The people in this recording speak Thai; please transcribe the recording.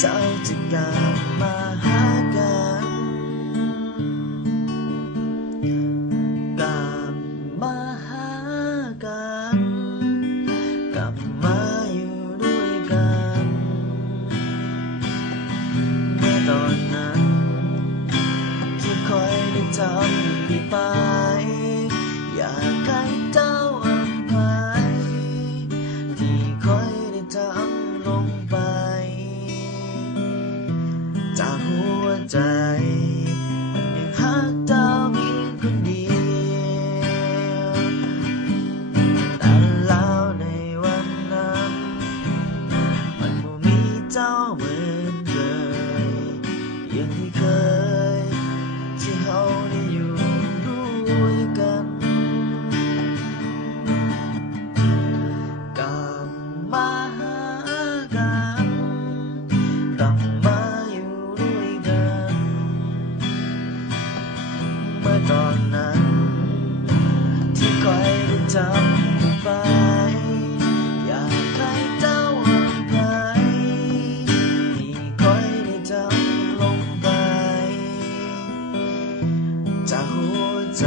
เจ้าจะกลับมาหากันกลับมาหากันกลับมาอยู่ด้วยกันเมื่อตอนนั้นที่คอยได้ทำพี่ไปอยากให้เจ้าอภัยที่คอยได้ทำลงไปจากหัวใจมันยังหักเจ้าเพียงคนเดียวแต่แล้วในวันนั้นมันบ่มีเจ้าเหมือนเคยอย่างที่เคยที่เฮาได้อยู่ด้วยกันกลับมาหากันกลับมาอยู่ด้วยกันเมื่อตอนนั้นที่คอยได้ทำไปอยากให้เจ้าอภัยที่คอยได้ทำลงไปจากหัวใจ